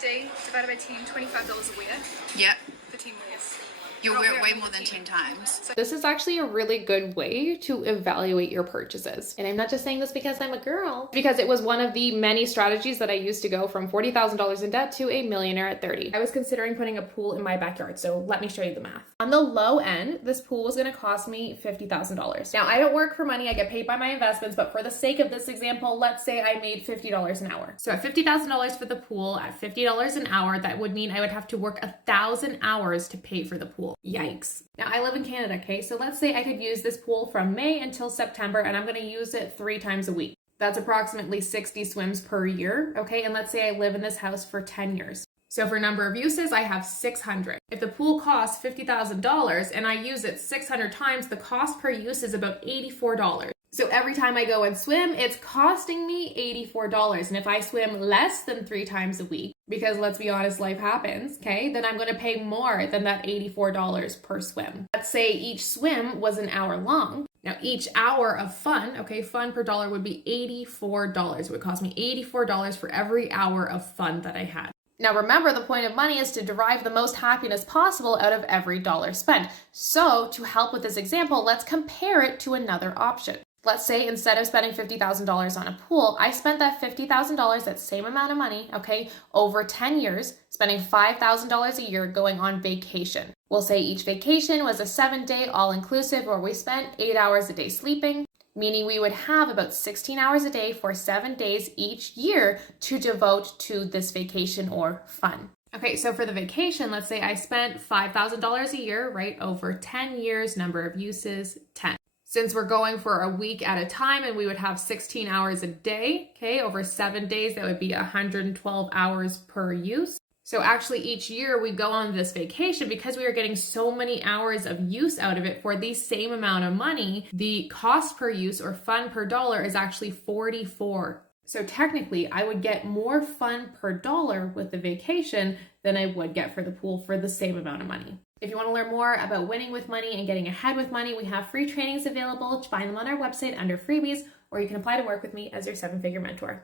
$750 divided by 10, $25 a wear. Yep. For 10 wears. You'll wear it way more than 10 times. This is actually a really good way to evaluate your purchases. And I'm not just saying this because I'm a girl, because it was one of the many strategies that I used to go from $40,000 in debt to a millionaire at 30. I was considering putting a pool in my backyard, so let me show you the math. On the low end, this pool was gonna cost me $50,000. Now, I don't work for money, I get paid by my investments, but for the sake of this example, let's say I made $50 an hour. So at $50,000 for the pool, at $50 an hour, that would mean I would have to work 1,000 hours to pay for the pool. Yikes. Now I live in Canada, okay? So let's say I could use this pool from May until September and I'm gonna use it 3 times a week. That's approximately 60 swims per year, okay? And let's say I live in this house for 10 years. So for number of uses, I have 600. If the pool costs $50,000 and I use it 600 times, the cost per use is about $84. So every time I go and swim, it's costing me $84. And if I swim less than 3 times a week, because let's be honest, life happens, okay, then I'm going to pay more than that $84 per swim. Let's say each swim was an hour long. Now each hour of fun, okay, fun per dollar would be $84. It would cost me $84 for every hour of fun that I had. Now remember, the point of money is to derive the most happiness possible out of every dollar spent. So to help with this example, let's compare it to another option. Let's say instead of spending $50,000 on a pool, I spent that $50,000, that same amount of money, okay, over 10 years, spending $5,000 a year going on vacation. We'll say each vacation was a 7-day all-inclusive where we spent 8 hours a day sleeping, meaning we would have about 16 hours a day for 7 days each year to devote to this vacation or fun. Okay, so for the vacation, let's say I spent $5,000 a year, right, over 10 years, number of uses, 10. Since we're going for a week at a time and we would have 16 hours a day, okay, over 7 days, that would be 112 hours per use. So actually each year we go on this vacation because we are getting so many hours of use out of it for the same amount of money. The cost per use or fun per dollar is actually 44. So technically I would get more fun per dollar with the vacation than I would get for the pool for the same amount of money. If you want to learn more about winning with money and getting ahead with money, we have free trainings available. Find them on our website under freebies, or you can apply to work with me as your 7-figure mentor.